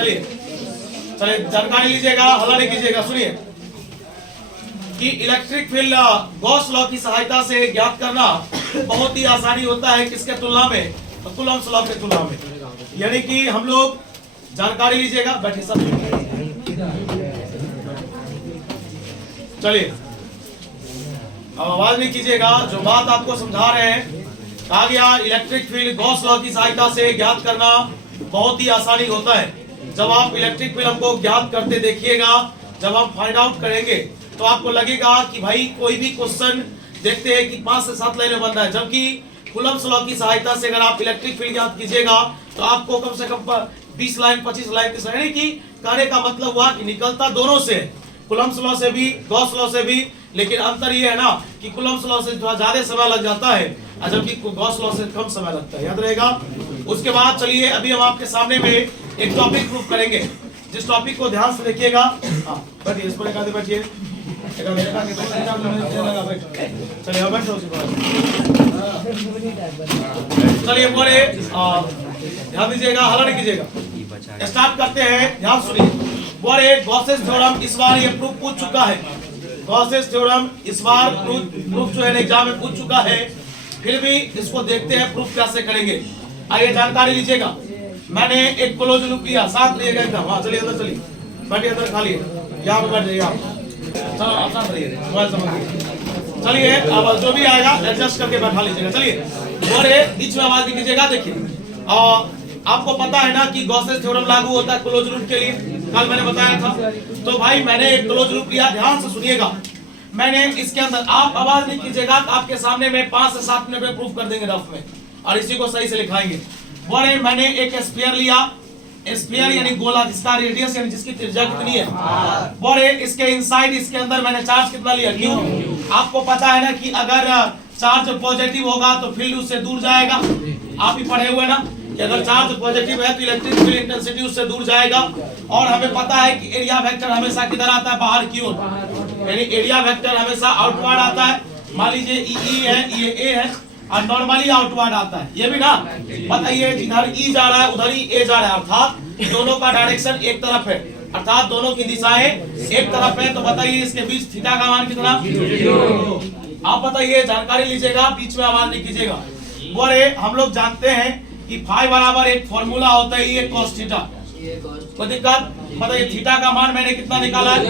चलिए जानकारी लीजिएगा, हल्ला नहीं कीजिएगा। सुनिए कि इलेक्ट्रिक फील्ड गॉस लॉ की सहायता से ज्ञात करना बहुत ही आसानी होता है। किसके तुलना में? तो कूलम्ब्स लॉ के तुलना में। यानी कि हम लोग जानकारी लीजिएगा, बैठिए सब। चलिए अब आवाज नहीं कीजिएगा। जो बात आपको समझा रहे हैं, कहा गया इलेक्ट्रिक फील्ड गॉस लॉ की सहायता से ज्ञात करना बहुत ही आसानी होता है। जब आप इलेक्ट्रिक फील्ड हमको ज्ञात करते देखिएगा, जब हम फाइंड आउट करेंगे तो आपको लगेगा कि भाई कोई भी क्वेश्चन देखते हैं कि 5 से 7 लाइन में बन रहा है, जबकि कूलम्ब्स लॉ की सहायता से अगर आप इलेक्ट्रिक फील्ड ज्ञात कीजिएगा तो आपको कम से कम 20 लाइन 25 लाइन की यानी कि कहने का मतलब हुआ कि निकलता दोनों से, कूलम्ब्स लॉ से भी गॉस लॉ से भी, लेकिन अंतर ये है ना कि कूलम्ब्स लॉ से थोड़ा ज्यादा समय लग जाता है जबकि गॉस लॉ से कम समय लगता है। याद रहेगा। उसके बाद चलिए अभी हम आपके सामने में एक टॉपिक प्रूफ करेंगे, जिस टॉपिक को ध्यान से देखिएगा। बैठिए, इस पर एक आधे बैठिए। चलिए बैठो। चलिए बोले ध्यान दीजिएगा, हल्ला नहीं कीजिएगा। स्टार्ट करते हैं, ध्यान सुनिए। बोले गॉसेस थ्योरम इस बार ये प्रूफ पूछ चुका है। गॉसेस थ्योरम इस बार प्रूफ जो है एग्जाम में पूछ चुका है, फिर भी इसको देखते हैं प्रूफ कैसे करेंगे। आइए जानकारी लीजिएगा। मैंने एक क्लोज लूप लिया, साथ रहिएगा एकदम। हाँ चलिए अंदर, चलिए बैठिए अंदर, खाली यहाँ पे बैठ जाइए आप। चलो आप साथ रहिए, मोबाइल समझिए। चलिए अब जो भी आएगा एडजस्ट करके बैठा लीजिएगा। चलिए और ये बीच में आवाज नहीं कीजिएगा। देखिए आपको पता है ना कि गॉसेस थ्योरम लागू होता है क्लोज लूप के लिए, कल मैंने बताया था। तो भाई मैंने एक क्लोज लूप लिया, ध्यान से सुनिएगा। मैंने इसके अंदर, आप आवाज नहीं कीजिएगा, आपके सामने में 5 से 7 मिनट में प्रूफ कर देंगे रफ में, और इसी को सही से लिखाएंगे। बोले मैंने एक स्फीयर लिया, स्फीयर यानी गोला जिसका रेडियस यानी जिसकी त्रिज्या कितनी है। बोले इसके इनसाइड, इसके अंदर मैंने चार्ज कितना लिया, क्यों? आपको पता है ना कि अगर चार्ज पॉजिटिव होगा तो फील्ड उससे दूर जाएगा। आप ही पढ़े हुए ना कि अगर चार्ज पॉजिटिव है तो इलेक्ट्रिक फील्ड इंटेंसिटी उससे दूर जाएगा। और हमें पता है कि एरिया वेक्टर हमेशा किधर आता है, बाहर की ओर, यानी एरिया वेक्टर हमेशा आउटवर्ड आता है। मान लीजिए ई है, ये ए है, और नॉर्मली आउटवर्ड आता है, ये भी ना। बताइए जिधर ई जा रहा है उधर ही ए जा रहा है, अर्थात दोनों का डायरेक्शन एक तरफ है, अर्थात दोनों की दिशाएं एक तरफ है। तो बताइए इसके बीच थीटा का मान कितना? आप बताइए, जानकारी लीजिएगा, बीच में आवाज नहीं कीजिएगा। बोले हम लोग जानते हैं कि फाई बराबर एक फॉर्मूला होता है, ये cos थीटा। कोई दिक्कत? बताइए थीटा का मान मैंने कितना निकाला है।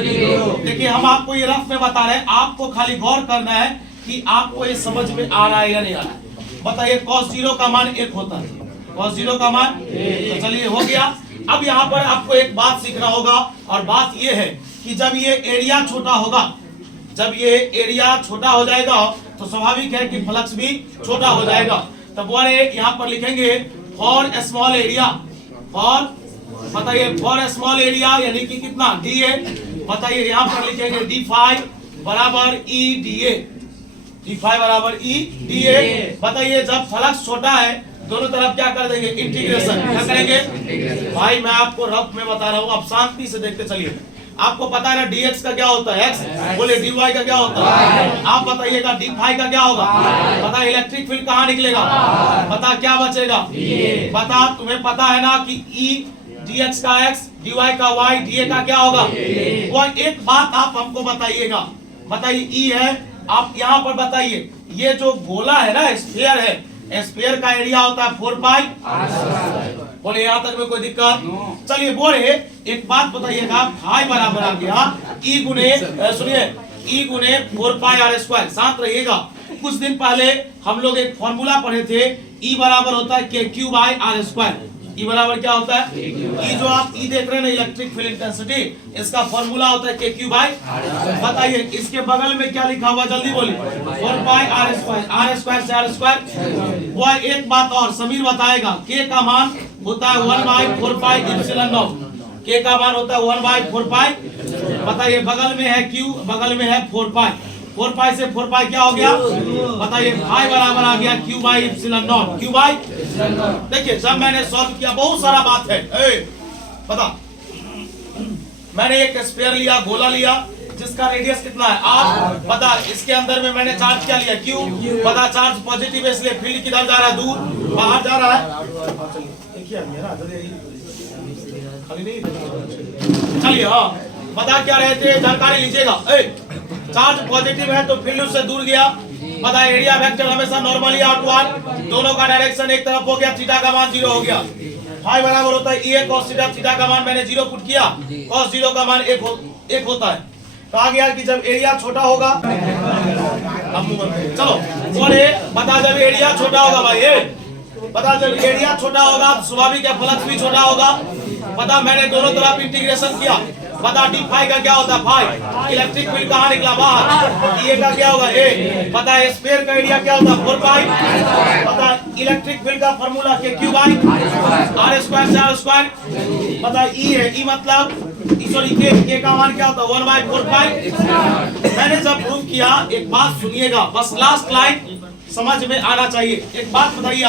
देखिए हम आपको ये रफ में बता रहे हैं, आपको खाली गौर करना है कि आपको ये समझ में आ रहा है या नहीं आ रहा है। बताइए cos 0 का मान 1 होता है, cos 0 का मान। तो चलिए हो गया। अब यहाँ पर आपको एक बात सीखना होगा, और बात ये है कि जब ये एरिया छोटा होगा, जब ये एरिया छोटा हो जाएगा तो स्वाभाविक है कि फ्लक्स भी छोटा हो जाएगा। तब बोले यहाँ पर लिखेंगे फॉर स्मॉल एरिया, फॉर बताइए फॉर स्मॉल एरिया यानी कि कितना, डी ए। बताइए यहाँ पर लिखेंगे डी फाई बराबर E D A, D phi बराबर ई डी ए। बताइए जब फ्लक्स छोटा है दोनों तरफ क्या कर देंगे, इंटीग्रेशन। क्या करेंगे भाई, मैं आपको रफ में बता रहा हूँ, आप शांति से देखते चलिए। आपको पता है ना dx का क्या होता है, x। बोले dy का क्या होता है, आप बताइएगा dy का क्या होगा। पता इलेक्ट्रिक फील्ड कहाँ निकलेगा, पता क्या बचेगा, पता तुम्हें पता है ना कि e dx का x, dy का y, dA का क्या होगा। वो एक बात आप हमको बताइएगा, बताइए e है, आप यहाँ पर बताइए ये जो गोला है ना, स्फीयर है, स्फीयर का एरिया होता है 4 पाई। बोले यहाँ तक में कोई दिक्कत? चलिए बोले एक बात बताइएगा, फाई बराबर आ गया ई गुने, सुनिए ई गुने 4 पाई आर स्क्वायर। साथ रहिएगा, कुछ दिन पहले हम लोग एक फॉर्मूला पढ़े थे, ई बराबर होता है के क्यू बाई आर स्क्वायर। ई बराबर क्या होता है, ई जो आप ई देख रहे हैं ना इलेक्ट्रिक फील्ड इंटेंसिटी, इसका फॉर्मूला होता है के क्यू बाई। बताइए इसके बगल में क्या लिखा हुआ, जल्दी बोलिए, 4 पाई आर स्क्वायर, आर स्क्वायर से आर स्क्वायर। वो एक बात और समीर बताएगा, के का मान होता है 1/4 पाई इप्सिलॉन नॉट, के का मान होता है 1/4 पाई। बताइए बगल में है क्यू, बगल में है 4 पाई, 4 पाई से 4 पाई क्या हो गया। बताइए फाई बराबर आ गया Q by epsilon not, Q by. देखिए जब मैंने सॉल्व किया बहुत सारा बात है, पता मैंने एक स्फीयर लिया, गोला लिया जिसका रेडियस कितना है, आप पता, इसके अंदर में मैंने चार्ज क्या लिया, क्यू। पता चार्ज पॉजिटिव है इसलिए फील्ड किधर जा रहा है, दूर, बाहर जा रहा है। देखिए खाली नहीं। चलिए हाँ, बता क्या रहे थे, जानकारी लीजिएगा। चार्ज पॉजिटिव है तो फील्ड से दूर गया। पता एरिया वेक्टर हमेशा नॉर्मली आउटवर्ड, दोनों का डायरेक्शन एक तरफ हो गया, थीटा का मान 0 हो गया। फाई बराबर होता है E cos थीटा, थीटा का मान मैंने 0 पुट किया, cos 0 का मान 1 होता है। तो आ गया कि जब एरिया छोटा होगा, चलो बोले बता, जब एरिया छोटा होगा भाई, पता जब एरिया छोटा होगा स्वाभाविक है फ्लक्स भी छोटा होगा। पता मैंने दोनों तरफ इंटीग्रेशन किया। पता डी फाई का क्या होता है, फाई। इलेक्ट्रिक फील्ड कहाँ निकला, बाहर। ये का क्या होगा, ए। पता है स्फीयर का एरिया क्या होता है, 4 पाई। पता इलेक्ट्रिक फील्ड का फार्मूला के क्यू बाई आर स्क्वायर से आर स्क्वायर। पता ई है, ई मतलब सॉरी के का मान क्या होता है, 1/4 पाई। मैंने जब प्रूव किया, एक बात सुनिएगा, बस लास्ट लाइन समझ में आना चाहिए। एक बात बताइए,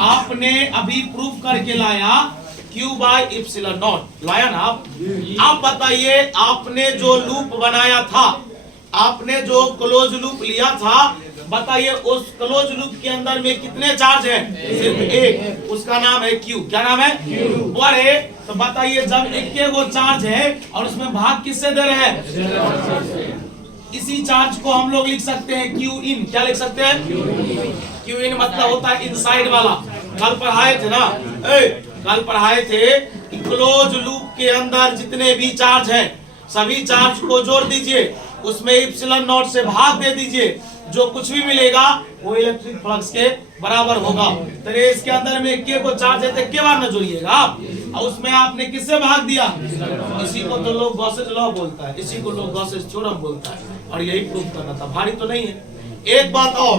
आपने अभी प्रूफ करके लाया Q बाई इप्सिलॉन नॉट, लाया ना आप बताइए, आपने जो लूप बनाया था, आपने जो क्लोज लूप लिया था, बताइए उस क्लोज लूप के अंदर में कितने चार्ज है, सिर्फ एक, उसका नाम है Q। क्या नाम है, Q। बड़े तो बताइए, जब एक वो चार्ज है और उसमें भाग किससे दे रहे हैं, इसी चार्ज को हम लोग लिख सकते हैं Q इन। क्या लिख सकते हैं, Q इन मतलब होता है इनसाइड वाला। कल पढ़ाए थे ना, कल पढ़ाए थे कि क्लोज लूप के अंदर जितने भी चार्ज हैं, सभी चार्ज को जोड़ दीजिए, उसमें इप्सिलॉन नॉट से भाग दे दीजिए, जो कुछ भी मिलेगा वो इलेक्ट्रिक फ्लक्स के बराबर होगा। तो इसके अंदर में के को चार्ज है तो के बार न जोड़िएगा आप, और उसमें आपने किससे भाग दिया, इसी को तो लोग गॉसेस लॉ बोलता है, इसी को लोग गॉसेस थ्योरम बोलता है, और यही प्रूव करना था, भारी तो नहीं है। एक बात और,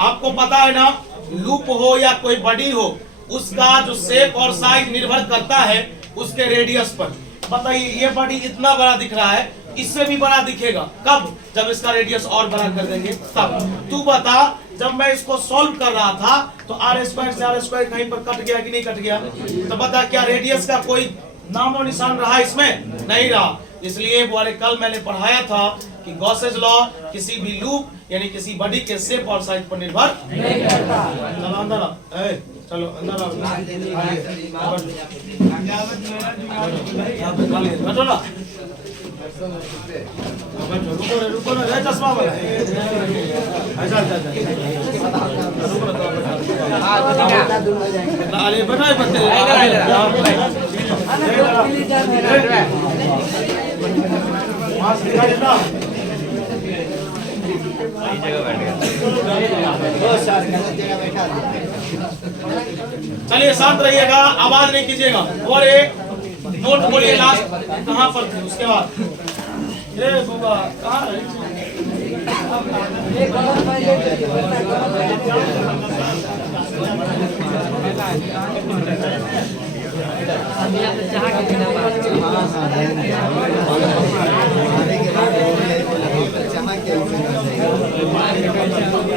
आपको पता है ना, लूप हो या कोई बॉडी हो, उसका जो शेप और साइज निर्भर करता है उसके रेडियस पर। बताइए ये बॉडी इतना बड़ा दिख रहा है, इससे भी बड़ा दिखेगा कब, जब इसका रेडियस और बड़ा कर देंगे तब। तू बता, जब मैं इसको सॉल्व कर रहा था तो आर स्क्वायर से आर स्क्वायर कहीं पर कट गया कि नहीं कट गया, तो बता क्या रेडियस का कोई नामो निशान रहा इसमें, नहीं रहा। इसलिए बोले कल मैंने पढ़ाया था कि गॉसेस लॉ किसी भी लूप यानी किसी बॉडी के शेप और साइज पर निर्भर नहीं करता। चलो अंदर आओ, चलो अंदर आओ, बैठो ना, रुको ना, चश्मा वाला अरे बनाए बच्चे, चलिए शांत रहिएगा, आवाज नहीं कीजिएगा, और एक नोट बोलिए लास्ट कहाँ पर थे, उसके बाद ये बाबा कहाँ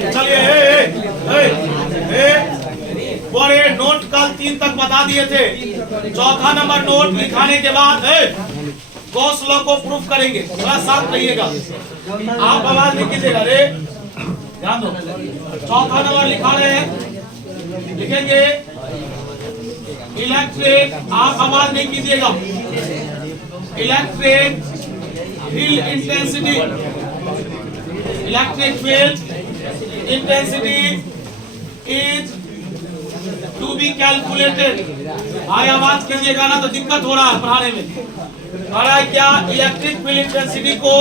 चलिए और ये नोट कल 3 तक बता दिए थे, चौथा नंबर नोट लिखाने के बाद गॉस लॉ को प्रूफ करेंगे। थोड़ा साथ रहिएगा, आप आवाज नहीं कीजिएगा, रे ध्यान दो। चौथा नंबर लिखा रहे हैं, लिखेंगे इलेक्ट्रिक, आप आवाज नहीं कीजिएगा, electric field intensity, electric field intensity is to be calculated. भाई आवाज कीजिएगा ना, तो दिक्कत हो रहा है पढ़ाने में। और क्या इलेक्ट्रिक फील्ड इंटेंसिटी को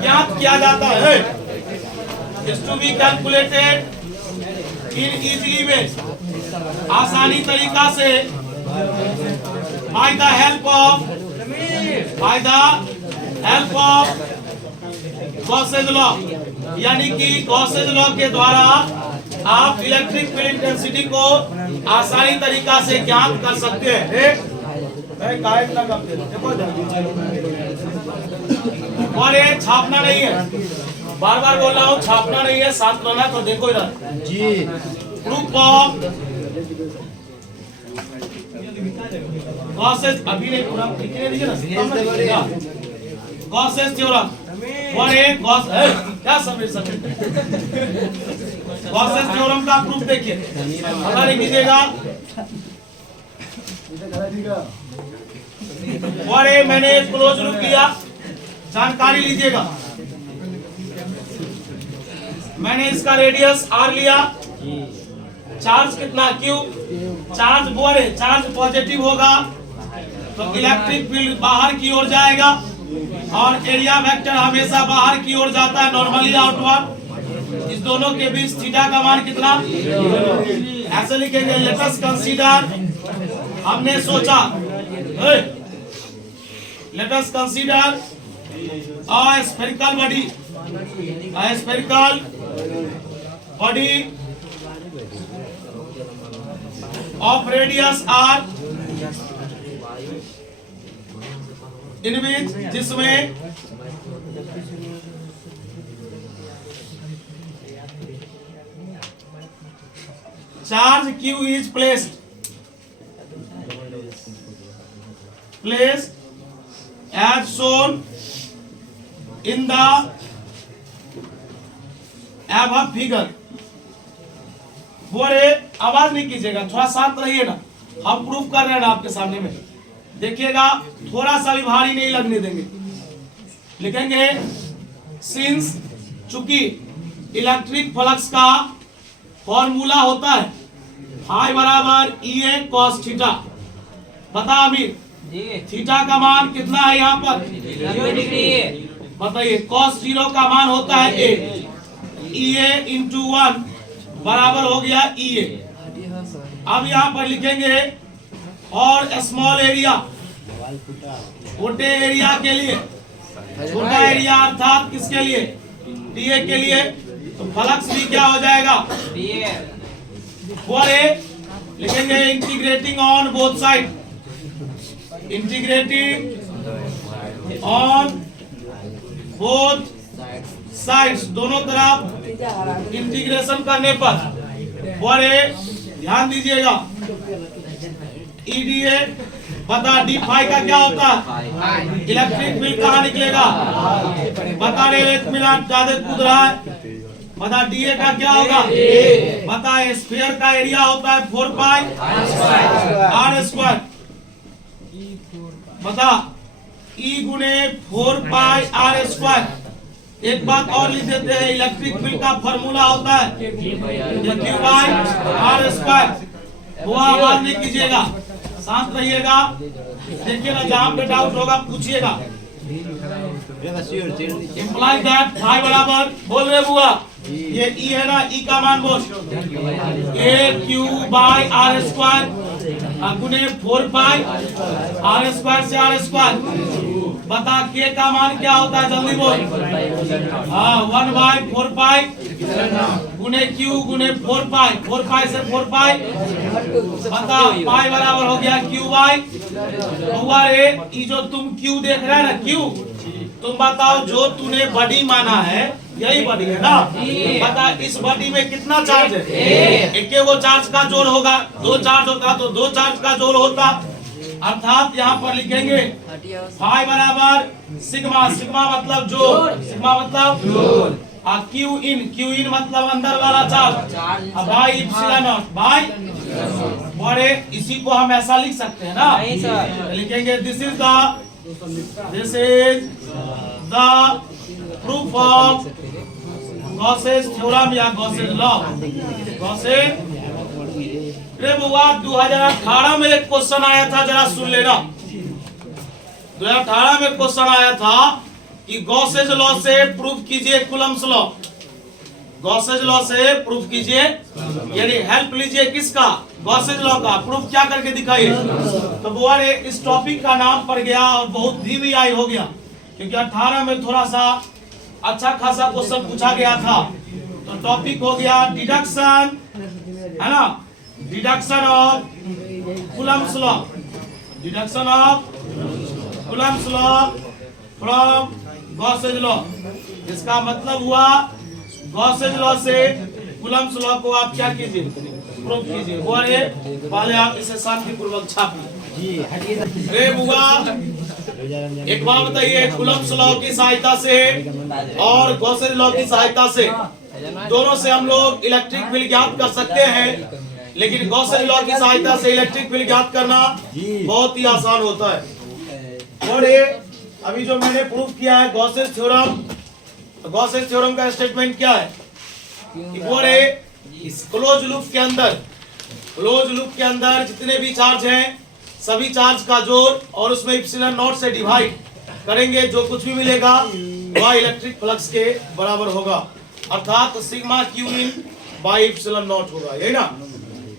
ज्ञात किया जाता है, is to be calculated in easily way, आसानी तरीका से, by the help of Gauss's law, यानी कि गॉसेस लॉ के द्वारा आप इलेक्ट्रिक फील्ड इंटेंसिटी को आसानी तरीका से ज्ञात कर सकते हैं। और ये छापना नहीं है, बार बार बोल रहा हूँ, छापना नहीं है, साथ रहना। तो देखो इधर जी, प्रूफ ऑफ गॉसेस, अभी नहीं पूरा लिखने दीजिए ना, गॉसेस थ्योरम। और एक गॉस क्या समझ गॉसेस थ्योरम का प्रूफ देखिए, पता नहीं कीजिएगा, और ये मैंने क्लोज लूप लिया, जानकारी लीजिएगा। मैंने इसका रेडियस r लिया, चार्ज कितना Q, चार्ज बोर है, चार्ज पॉजिटिव होगा तो इलेक्ट्रिक फील्ड बाहर की ओर जाएगा और एरिया वेक्टर हमेशा बाहर की ओर जाता है, नॉर्मली आउटवर्ड। इस दोनों के बीच थीटा का मान कितना, ऐसे लिखेंगे लेट अस कंसीडर, हमने सोचा, let us consider a spherical body, a spherical body of radius r, in which, जिसमें charge q is placed as shown in the above figure। बोले आवाज नहीं कीजिएगा, थोड़ा शांत रहिए ना, हम प्रूफ कर रहे हैं ना आपके सामने में, देखिएगा थोड़ा सा भी भारी नहीं लगने देंगे। लिखेंगे सिंस, चूंकि इलेक्ट्रिक फ्लक्स का फॉर्मूला होता है फाई बराबर EA cos थीटा। बता अमीर, थीटा का मान कितना है यहाँ पर, 90 डिग्री। बताइए cos 0 का मान होता है A, EA इंटू 1 बराबर हो गया EA। अब यहाँ पर लिखेंगे और स्मॉल एरिया, छोटे एरिया के लिए, छोटा एरिया अर्थात किसके लिए, DA के लिए, तो फ्लक्स भी क्या हो जाएगा, और लिखेंगे integrating on both side, integrating on both sides, दोनों तरफ इंटीग्रेशन करने पर, और ध्यान दीजिएगा EDA बता डी फाई का क्या होता है, इलेक्ट्रिक फील्ड कहाँ निकलेगा, बता रहे 1 मिनट ज्यादा कूद रहा है, बता DA का क्या होगा, बता स्फीयर का एरिया होता है 4 पाई r स्क्वायर, बता E गुने 4 पाई r स्क्वायर। एक बात और लिख देते हैं, इलेक्ट्रिक फील्ड का फॉर्मूला होता है Q बाई r स्क्वायर। वो आवाज नहीं कीजिएगा, शांत रहिएगा, देखिए ना, जहाँ पे डाउट होगा पूछिएगा। इम्प्लाई दैट फाई बराबर, बोल रहे बुआ, ये E है ना, E का मान बोल, AQ बाई r स्क्वायर गुने 4 पाई r स्क्वायर से r स्क्वायर। बता K का मान क्या होता है, जल्दी बोल, हाँ 1 बाई 4 पाई गुने Q गुने 4 पाई, 4 पाई से 4 पाई, बता पाई बराबर हो गया Q बाई। ये जो तुम Q देख रहे हैं ना, Q, तुम बताओ जो तूने बॉडी माना है यही बॉडी है ना, बता इस बॉडी में कितना चार्ज है, एक वो चार्ज का जोड़ होगा, 2 चार्ज होता तो 2 चार्ज का जोड़ होता, अर्थात यहाँ पर लिखेंगे फाई बराबर सिग्मा, सिग्मा मतलब जोड़, सिग्मा मतलब जोड़, क्यू इन मतलब अंदर वाला charge, by epsilon not by, और इसी को हम ऐसा लिख सकते हैं ना, लिखेंगे this is the proof of Gauss's theorem या गॉसेस लॉ। गॉसेस, अरे बुआ 2018 में एक क्वेश्चन आया था, जरा सुन लेना। 2018 में क्वेश्चन आया था कि गॉसेस लॉ से प्रूफ कीजिए कूलम्ब्स लॉ, गॉसेस लॉ से प्रूफ कीजिए, यानी हेल्प लीजिए किसका, गॉसेस लॉ का, प्रूफ क्या करके दिखाइए। तो बुआ इस टॉपिक का नाम पड़ गया और बहुत VVI हो गया, क्योंकि 18 में थोड़ा सा अच्छा खासा क्वेश्चन पूछा गया था। तो टॉपिक हो गया डिडक्शन, है ना, deduction of Coulomb's law, deduction of Coulomb's law from Gauss's law. इसका मतलब हुआ गॉसेस लॉ से कूलम्ब्स लॉ को आप क्या कीजिए, प्रूफ कीजिए। और पहले आप इसे शांतिपूर्वक छाप लीजिए। बुआ एक बात बताइए, कूलम्ब्स लॉ की सहायता से और गॉसेस लॉ की सहायता से, दोनों से हम लोग इलेक्ट्रिक फील्ड ज्ञात कर सकते हैं। लेकिन गॉसेज लॉ की सहायता से इलेक्ट्रिक फील्ड ज्ञात करना बहुत ही आसान होता है। और ये अभी जो मैंने प्रूफ किया है गॉसेज थ्योरम, गॉसेज थ्योरम का स्टेटमेंट क्या है? और इस क्लोज लूप के अंदर जितने भी चार्ज हैं सभी चार्ज का जोड़ और उसमें इप्सिलॉन नॉट से डिवाइड करेंगे, जो कुछ भी मिलेगा वह इलेक्ट्रिक फ्लक्स के बराबर होगा, अर्थात sigma Q in by epsilon not होगा, यही ना।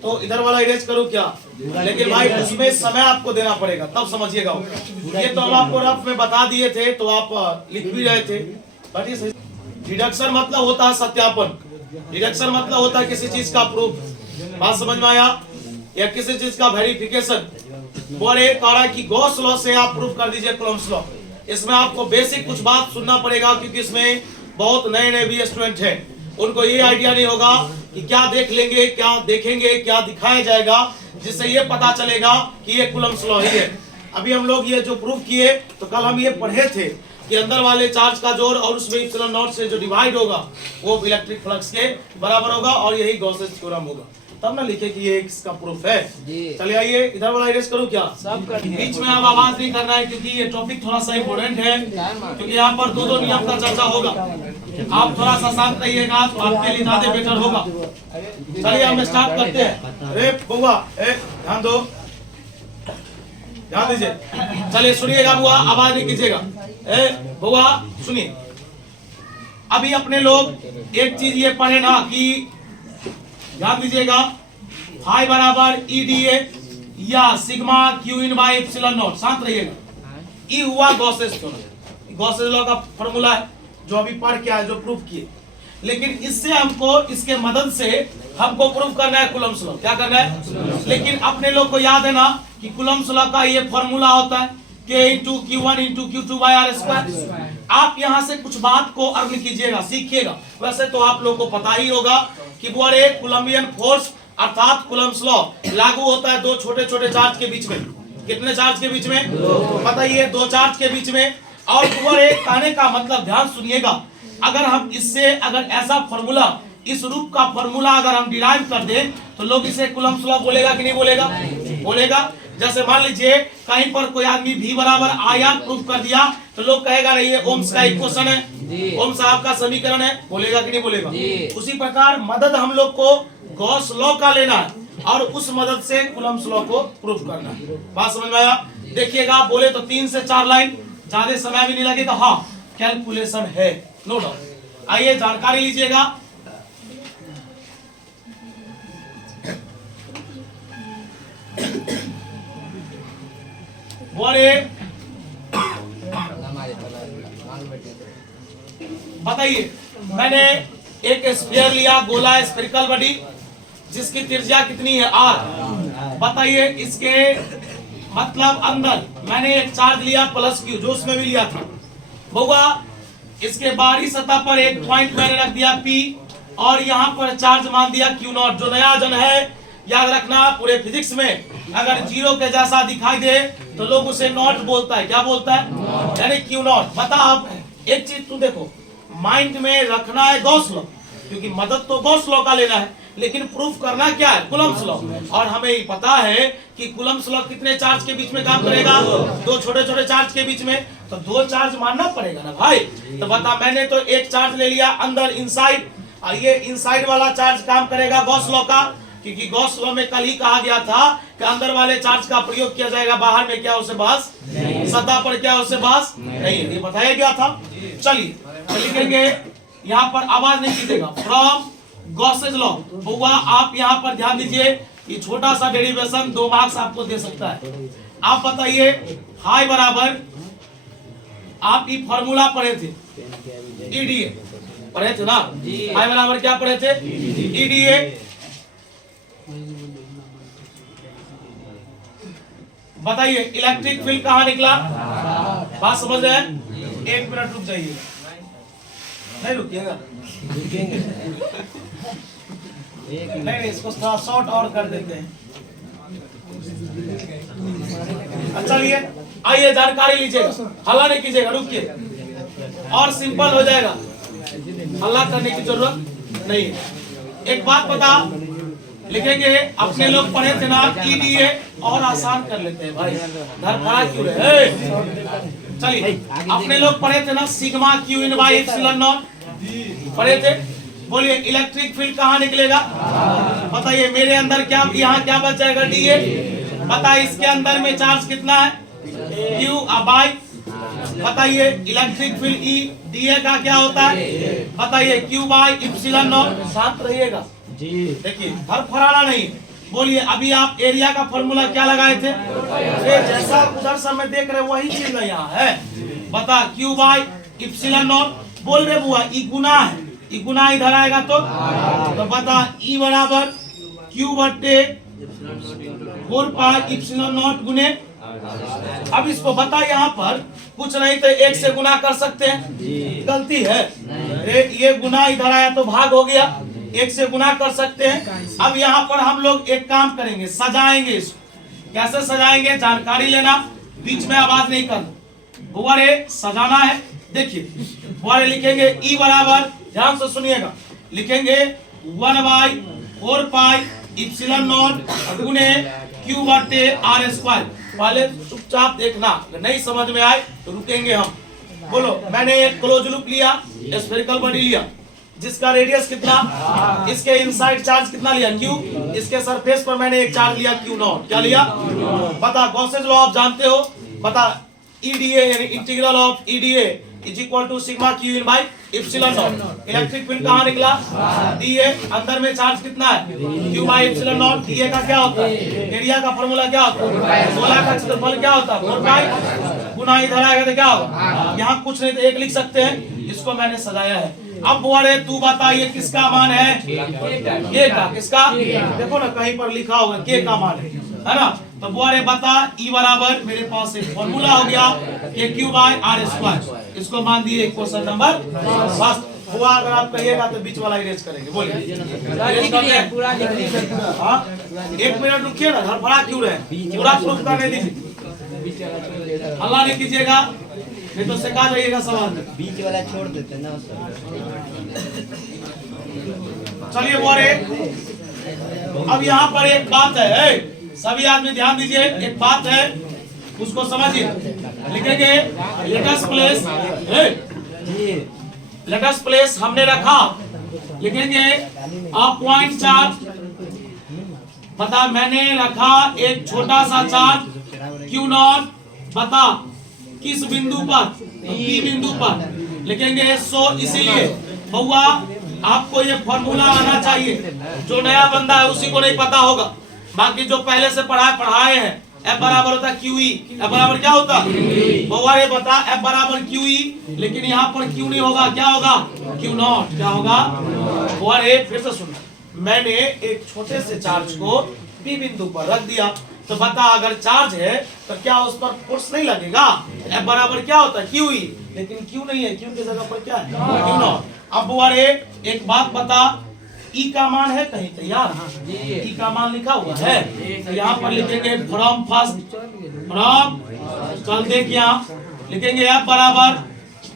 तो इधर वाला इरेज करूं क्या? लेकिन भाई उसमें समय आपको देना पड़ेगा, तब समझिएगा। ये तो हम आपको रफ में बता दिए थे तो आप लिख भी रहे थे। डिडक्शन मतलब होता है सत्यापन, डिडक्शन मतलब होता है किसी चीज का प्रूफ। बात समझ में आया? या किसी चीज का वेरिफिकेशन। और एक कह रहा है कि गॉस लॉ से आप प्रूफ कर दीजिए कूलम्ब्स लॉ। इसमें आपको बेसिक कुछ बात सुनना पड़ेगा, क्योंकि इसमें बहुत नए नए भी स्टूडेंट हैं, उनको ये आइडिया नहीं होगा कि क्या देख लेंगे, क्या देखेंगे, क्या दिखाया जाएगा जिससे ये पता चलेगा कि ये कूलम्ब्स लॉ ही है। अभी हम लोग ये जो प्रूफ किए तो कल हम ये पढ़े थे कि अंदर वाले चार्ज का जोड़ और उसमें इप्सिलॉन नॉट से जो डिवाइड होगा वो इलेक्ट्रिक फ्लक्स के बराबर होगा, और यही गॉसेज थ्योरम होगा। तब ना लिखे कि ये इसका प्रूफ है। चलिए आइए इधर वाला इरेज करूं क्या? सब कर दिया। बीच में अब आवाज नहीं करना है, क्योंकि ये टॉपिक थोड़ा सा इम्पोर्टेंट है, क्योंकि यहाँ पर दो नियम का चर्चा होगा। आप थोड़ा सा शांत रहिएगा तो आपके लिए ज्यादा बेटर होगा। चलिए हम स्टार्ट करते हैं। अरे बुआ ध्यान दो, ध्यान दीजिए। चलिए सुनिएगा बुआ, आवाज नहीं कीजिएगा। बुआ सुनिए, अभी अपने लोग एक चीज ये पढ़े ना कि ध्यान दीजिएगा, फाई बराबर ईडीए या sigma Q in by epsilon not. शांत रहिएगा। ई हुआ गॉसेज थ्योरम, गॉसेज लॉ का फॉर्मूला है जो अभी पढ़ के आए, जो प्रूफ किए। लेकिन इससे हमको, इसके मदद से हमको प्रूफ करना है कूलम्ब्स लॉ। क्या करना है? लेकिन अपने लोग को याद है ना कि कूलम्ब्स लॉ का ये फॉर्मूला होता है K into Q1 into Q2 by R square. आप यहाँ से कुछ बात को अर्न कीजिएगा, सीखिएगा। वैसे तो आप लोग को पता ही होगा कि वो एक कूलम्बियन फोर्स अर्थात कूलम्ब्स लॉ लागू होता है दो छोटे छोटे चार्ज के बीच में। कितने चार्ज के बीच में? बताइए, दो चार्ज के बीच में। और वो एक कहने का मतलब, ध्यान सुनिएगा, अगर हम इससे अगर ऐसा फॉर्मूला, इस रूप का फॉर्मूला अगर हम डिराइव कर दें तो लोग इसे कूलम्ब्स लॉ बोलेगा कि नहीं बोलेगा? बोलेगा। जैसे मान लीजिए कहीं पर कोई आदमी V बराबर आर प्रूफ कर दिया तो लोग कहेगा नहीं ये ओम्स का इक्वेशन है, ओम्स साहब का समीकरण है, बोलेगा कि नहीं बोलेगा? उसी प्रकार मदद हम लोग को गॉस लॉ का लेना है और उस मदद से कूलम्ब्स लॉ को प्रूफ करना है। बात समझ में आया? देखिएगा, बोले तो 3 से 4 लाइन, ज्यादा समय भी नहीं लगेगा। हाँ, कैलकुलेशन है, नो डाउट। आइए जानकारी लीजिएगा। बताइए, मैंने एक स्फीयर लिया, गोला स्फेरिकल बॉडी, जिसकी त्रिज्या कितनी है? R। बताइए, इसके मतलब अंदर मैंने एक चार्ज लिया प्लस Q, जो उसमें भी लिया था। होगा इसके बाहरी सतह पर एक पॉइंट मैंने रख दिया P, और यहाँ पर चार्ज मान दिया Q0। जो नया जन है याद रखना, पूरे फिजिक्स में अगर जीरो के जैसा दिखाई दे तो लोग उसे नॉट बोलता है। क्या बोलता है? यानी Q0। बता, अब एक चीज तू देखो, माइंड में रखना है गॉस लॉ, क्योंकि मदद तो गॉस लॉ का लेना है, लेकिन प्रूफ करना क्या है? Coulomb's law. और हमें ही पता है कि कूलम्ब्स लॉ कितने चार्ज के बीच में काम करेगा? दो छोटे छोटे चार्ज के बीच में। तो दो चार्ज मानना पड़ेगा ना भाई। तो बता, मैंने तो एक चार्ज ले लिया अंदर इनसाइड, और ये इनसाइड वाला चार्ज काम करेगा गॉस लॉ का, क्योंकि गॉस लॉ में कल ही कहा गया था कि अंदर वाले चार्ज का प्रयोग किया जाएगा, बाहर में क्या उससे बहस, सतह पर क्या उससे बहस नहीं, ये बताया गया था। चलिए लिखेंगे, यहाँ पर आवाज नहीं कीजिएगा। फ्रॉम गॉसेज लॉ होगा, आप यहाँ पर ध्यान दीजिए, ये छोटा सा डेरिवेशन 2 मार्क्स आपको दे सकता है। आप बताइए, फाई बराबर, आप ये फॉर्मूला पढ़े थे, ईडीए पढ़े थे ना? फाई बराबर क्या पढ़े थे? ईडीए। बताइए, इलेक्ट्रिक फील्ड कहाँ निकला? बात समझ रहे हैं? 1 मिनट रुक जाइए। नहीं रुकिएगा? नहीं, इसको थोड़ा शॉर्ट और कर देते हैं। चलिए आइए जानकारी लीजिएगा, हल्ला नहीं कीजिएगा, रुकिए और सिंपल हो जाएगा, हल्ला करने की जरूरत नहीं है। एक बात बता, लिखेंगे अपने लोग पढ़े थे ना ईडीए, और आसान कर लेते हैं भाई, घर खड़ा क्यों रहे। चलिए अपने लोग पढ़े थे ना sigma Q in by epsilon not, पढ़े थे। बोलिए इलेक्ट्रिक फील्ड कहाँ निकलेगा, बताइए मेरे अंदर क्या, यहाँ क्या बच जाएगा डीए, बताइए इसके अंदर में चार्ज कितना है क्यू बाई, बताइए इलेक्ट्रिक फील्ड ई डीए का क्या होता है, बताइए क्यू बाई एप्सिलॉन नॉट। शांत रहिएगा जी, देखिए हर फराना नहीं। बोलिए अभी आप एरिया का फॉर्मूला क्या लगाए थे, जैसा उधर समय देख रहे वही चीज यहाँ है। बता क्यू बाई एप्सिलॉन नॉट, बोल रहे बुआ ई गुना है, ई गुना इधर आएगा तो बता ई बराबर क्यू बट्टे 4 पाई एप्सिलॉन नॉट गुने। अब इसको बता यहाँ पर कुछ नहीं तो एक से गुना कर सकते हैं, गलती है ये गुना इधर आया तो भाग हो गया, एक से गुना कर सकते हैं। अब यहाँ पर हम लोग एक काम करेंगे, सजाएंगे इसको। कैसे सजाएंगे जानकारी लेना, बीच में आवाज नहीं करना, बुआरे सजाना है। देखिए बुआरे लिखेंगे ई बराबर, ध्यान से सुनिएगा, लिखेंगे 1/4 पाई एप्सिलॉन नॉट गुने क्यू बटे आर स्क्वायर। पहले चुपचाप देखना, अगर नहीं समझ में आए तो रुकेंगे हम। बोलो मैंने एक क्लोज लूप लिया, स्फेरिकल बॉडी लिया जिसका रेडियस कितना, इसके इनसाइड चार्ज कितना लिया क्यू, इसके सरफेस पर मैंने एक चार्ज लिया क्यू नॉट, क्या लिया बता। गॉसेस लॉ आप जानते हो, बता ईडीए यानी integral of E D A is equal to sigma Q in by epsilon nought. Electric field कहाँ निकला, डीए, अंदर में चार्ज कितना है Q by epsilon nought. D A का क्या होता है, एरिया का फॉर्मूला क्या होता है, गोला का क्षेत्रफल क्या होता है 4 पाई गुना इधर आएगा तो क्या होगा, यहाँ कुछ नहीं तो 1 लिख सकते हैं। इसको मैंने सजाया है। अब बोले तू बता ये किसका मान है, के का, किसका, देखो ना कहीं पर लिखा होगा के का मान है ना। तो बोले बता ई बराबर, मेरे पास एक फॉर्मूला हो गया के क्यू बाई आर स्क्वायर, इसको मान दिए क्वेश्चन नंबर फर्स्ट हुआ। अगर आप कहिएगा तो बीच वाला इरेज करेंगे, बोलिए पूरा लिख लीजिए। हाँ 1 मिनट रुकिए ना, घर भरा क्यों रहे, पूरा प्रूफ करने दीजिए, हल्ला नहीं कीजिएगा नहीं तो सिखा जाइएगा सवाल में, बीच वाला छोड़ देते ना। चलिए बोरे अब यहाँ पर एक बात है, सभी आदमी ध्यान दीजिए, एक बात है उसको समझिए। लिखेंगे लेटस प्लेस हमने रखा, लिखेंगे पॉइंट चार्ज, बता मैंने रखा एक छोटा सा चार्ज क्यू नॉट, बता किस बिंदु पर, पी बिंदु पर, लिखेंगे सो इसीलिए बउआ आपको ये फॉर्मूला आना चाहिए, जो नया बंदा है उसी को नहीं पता होगा, बाकी जो पहले से पढ़ाए हैं। F बराबर होता है QE, F बराबर क्या होता है बउआ ये बता, F बराबर QE, लेकिन यहाँ पर Q नहीं होगा, क्या होगा Q नॉट, क्या होगा बउआ ये फिर से सुन, मैंने एक छोटे से चार्ज को P बिंदु पर रख दिया, तो बता अगर चार्ज है तो क्या उस पर फोर्स नहीं लगेगा। F बराबर क्या होता है QE, लेकिन Q नहीं है, Q की जगह पर क्या है Q नॉट। अब बुआ एक बात बता, ई का मान है कहीं तैयार, ई का मान लिखा हुआ है, तो यहाँ पर लिखेंगे फ्रॉम फर्स्ट, फ्रॉम चल देख यहाँ लिखेंगे F बराबर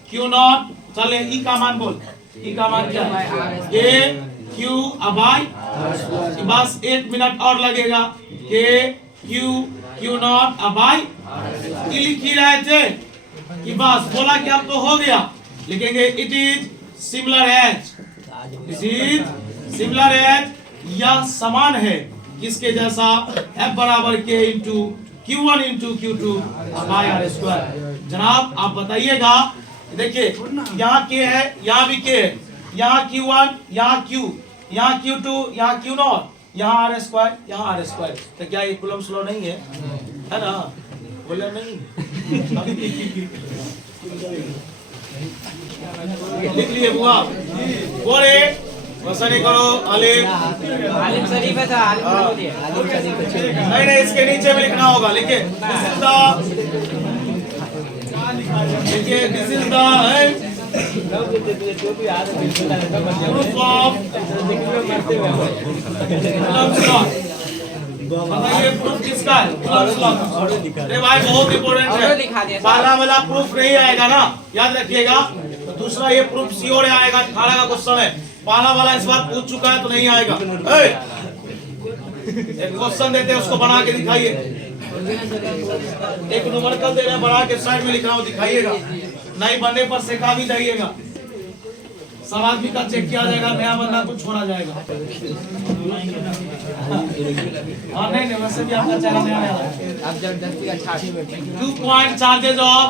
क्यू नॉट, चले ई का मान बोल, ई का मान क्या है के क्यू बाई, बस 1 मिनट और लगेगा, के क्यू नॉट बाई, लिख ही रहे थे कि बस बोला कि अब तो हो गया, लिखेंगे it is similar as, it is similar as या समान है किसके जैसा, F बराबर K into Q1 into Q2 by R square. जनाब आप बताइएगा, देखिए यहाँ के है, यहाँ भी के है, यहाँ Q1, यहाँ Q, यहाँ Q2, यहाँ Q नॉट, यहाँ आर स्क्वायर, यहाँ आर स्क्वायर, तो क्या ये कूलम्स लॉ नहीं है ना, बोला नहीं लिख लिए बुआ, बोले वैसा नहीं करो, आलिम शरीफ है था, नहीं इसके नीचे में लिखना होगा, लिखिए this is the proof of Coulomb's law. बताइए प्रूफ किसका है, कूलम्स लॉ। अरे भाई बहुत इंपॉर्टेंट है, पहला वाला प्रूफ नहीं आएगा ना, याद रखिएगा, तो दूसरा ये प्रूफ श्योर आएगा, 18 का क्वेश्चन है, पहला वाला इस बार पूछ चुका है तो नहीं आएगा। एक क्वेश्चन देते हैं, उसको बना के दिखाइए। एक न्यूमेरिकल दे रहे हैं, बना के साइड में लिख रहा हूँ, दिखाइएगा। नहीं बनने पर सिखा भी जाइएगा। सब आदमी का चेक किया जाएगा, नया बंदा को छोड़ा जाएगा। और नहीं वैसे भी आपका चेहरा नया है। 2 point charges of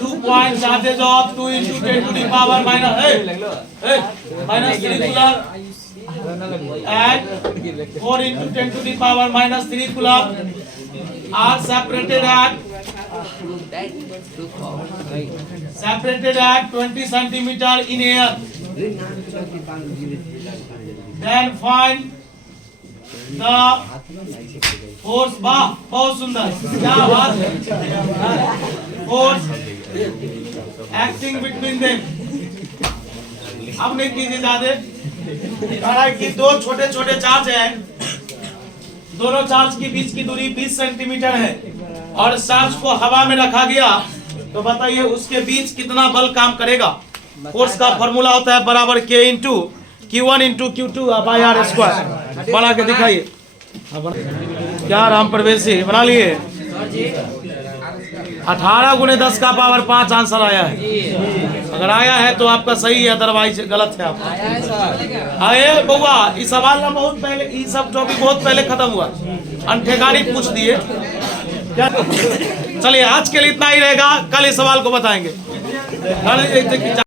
2 point charges of 2 into 10 to the power minus -3 coulomb and 4 into 10 to the power -3 coulomb are separated at 20 centimeter in air. Then find the force. बहुत सुंदर, क्या बात है। Force acting between them. अब नहीं कीजिए ज्यादा। कि दो छोटे छोटे चार्ज हैं, दोनों चार्ज के बीच की दूरी 20 सेंटीमीटर है और चार्ज को हवा में रखा गया, तो बताइए उसके बीच कितना बल काम करेगा। फोर्स का फॉर्मूला होता है बराबर K into Q1 into Q2 by R square. बना के दिखाइए। क्या राम प्रवेशी बना लिए। 18 गुणे 10 का पावर 5 आंसर आया है। अगर आया है तो आपका सही है, अदरवाइज गलत है आपका। आए बउआ, इस सवाल ना बहुत पहले, ये सब टॉपिक बहुत पहले खत्म हुआ, अनठेकानी पूछ दिए। चलिए आज के लिए इतना ही रहेगा, कल इस सवाल को बताएंगे।